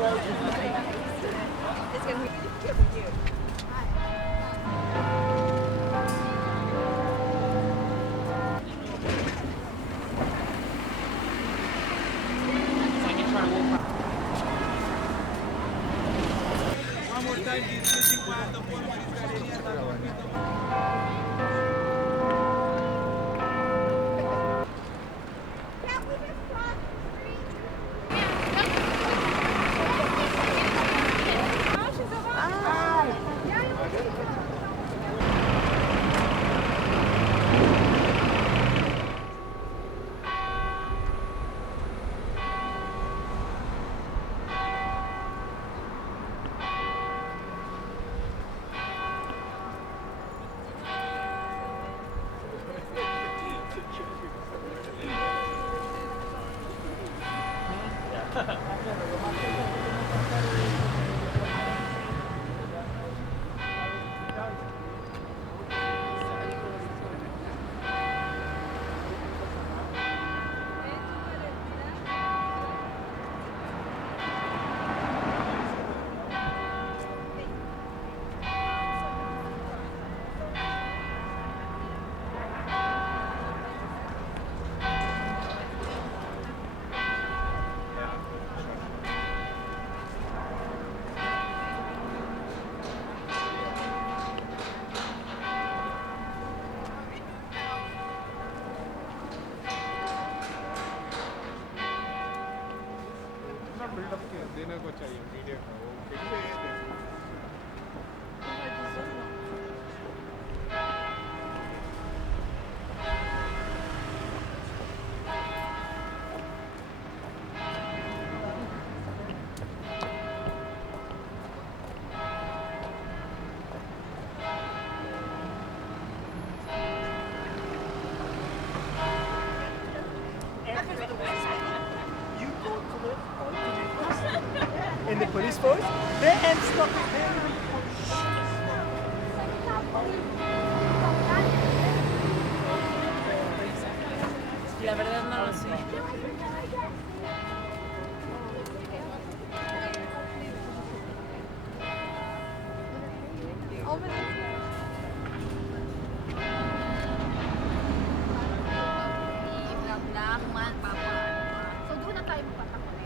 It's gonna be good for you. One more time, 10.50 por mascarilla, está completo. Build up देने को चाहिए media का वो कैसे in the police force, their hands stop there. La verdad no lo sé. So doon na tayo magpatakot.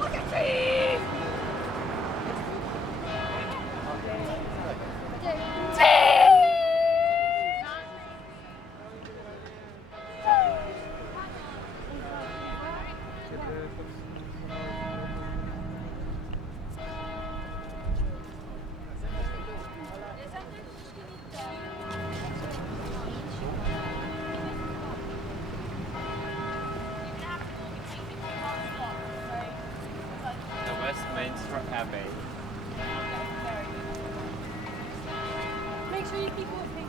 Look at me! The Westminster Abbey. Make sure you keep moving.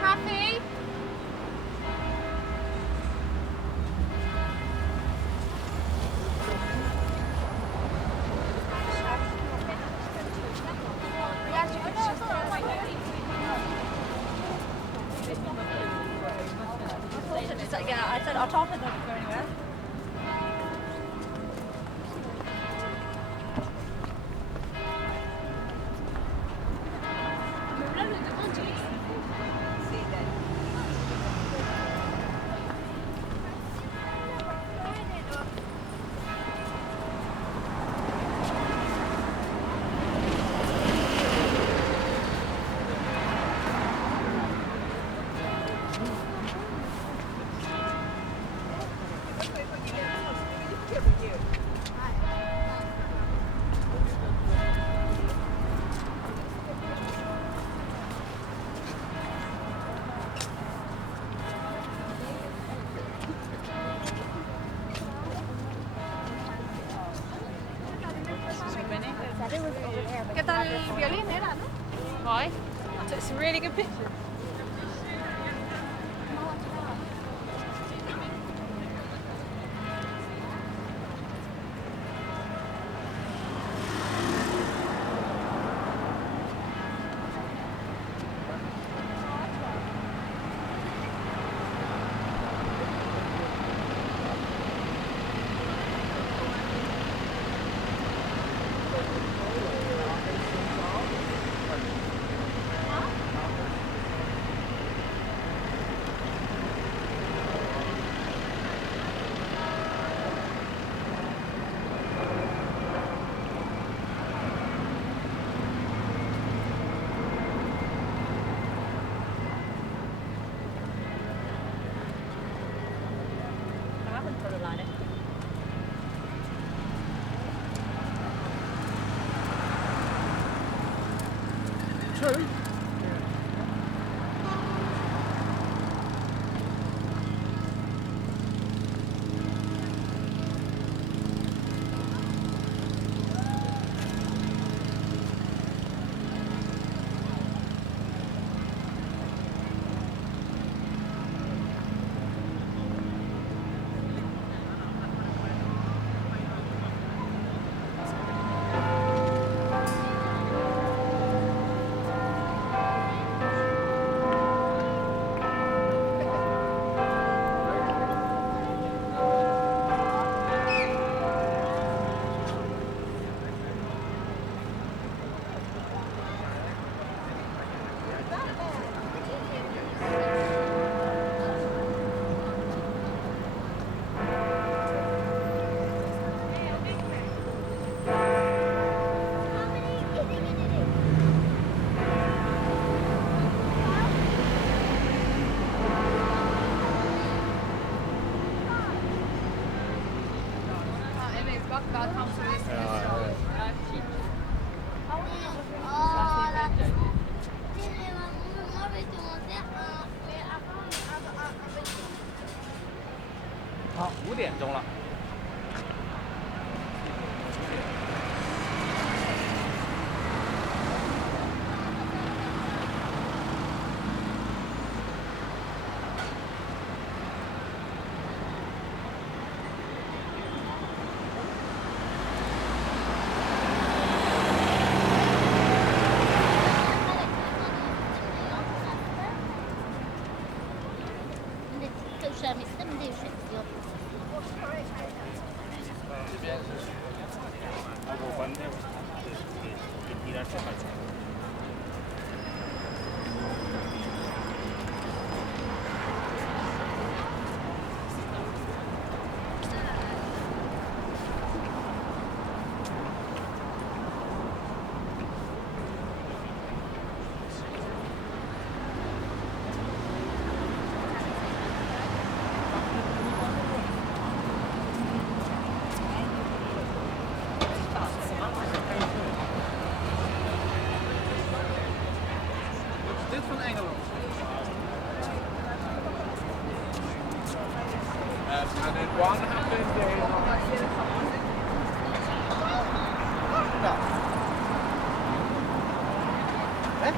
Happy? Yeah, I said I'll talk to them if go anywhere. ¿Qué tal el violín era, no? Why? I took some really good pictures. True. Evet bak daha tam sırası. Hả? 5点钟了。我关掉，给第二天买。Dit van Engeland. And then one happened Ja. Hè?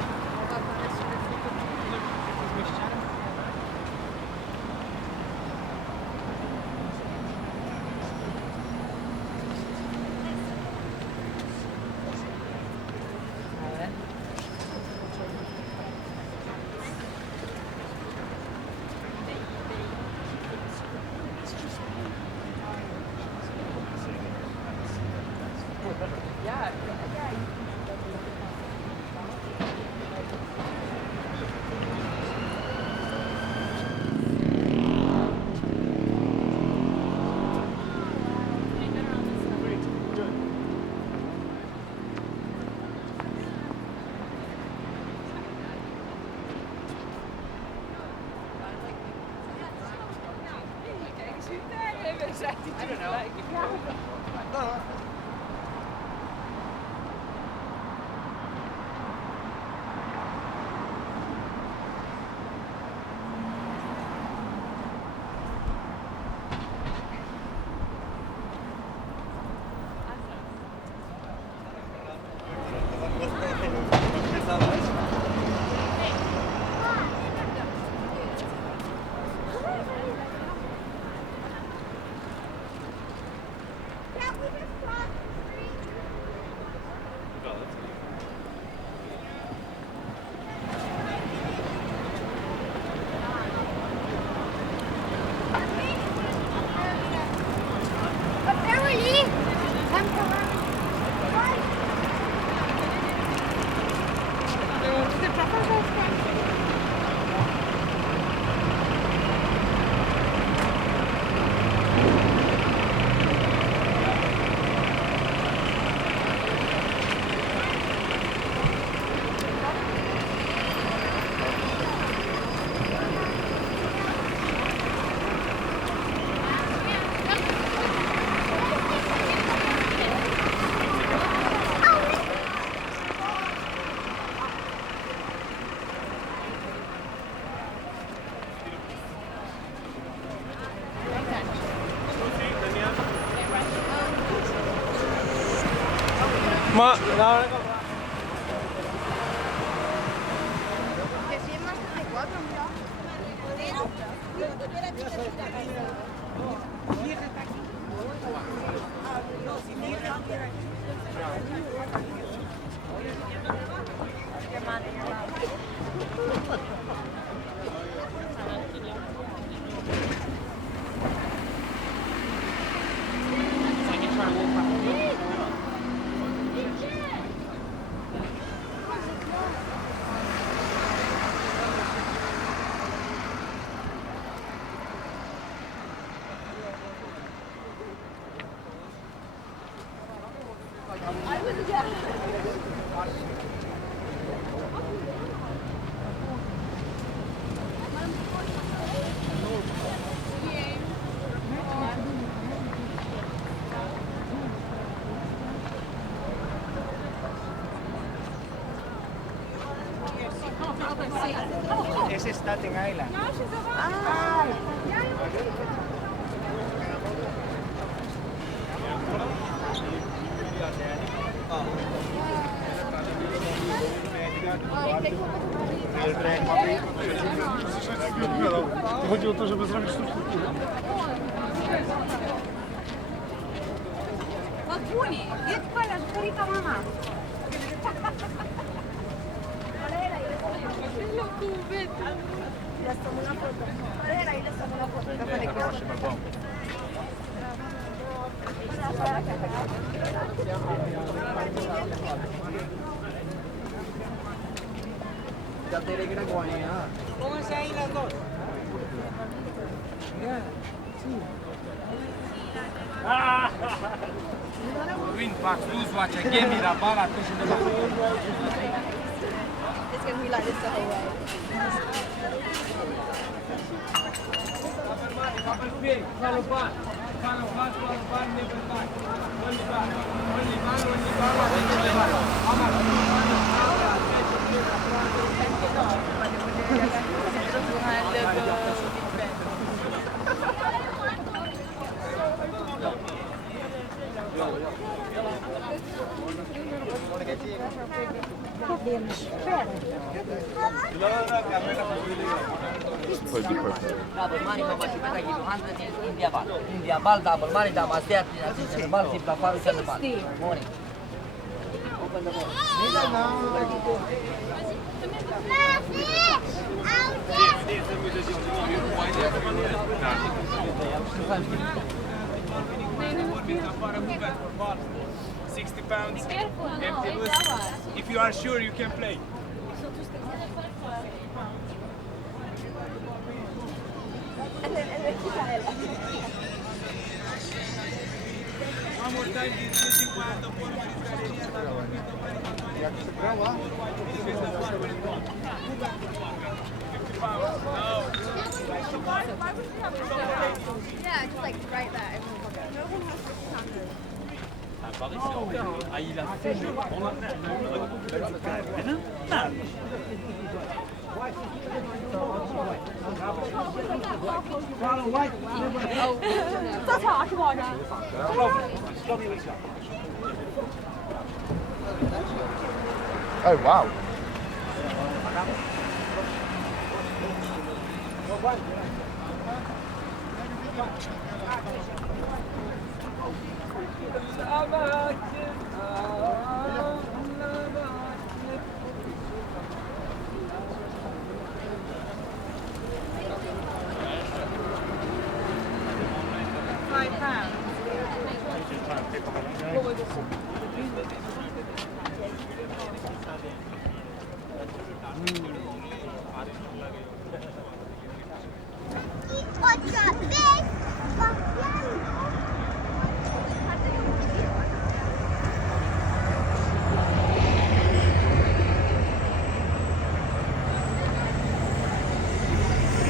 I don't know. No. Ma Que si es más 34, mira. Ese es Staten Island. chodzi o to, żeby zrobić sztuczkę. Odpłynie, jedź pala, kurika mama. Les tomo una foto. Ahí les tomo una foto. Ya te diré que era guanea. Pónganse ahí las dos. Win back, lose watch, give me the ball, I push it back. It's gonna be like this the whole way. Follow back, never back. Only back, only Double money, how much you better give 100 is India ball. India ball, double money, double step, multiple power in the ball. Morning. Open the ball. £60. Empty loose. If you are sure, you can play. One more time, this music one, the ball is galería, está bonito, Jak przegrała? Yeah, just like right there. Oh wow.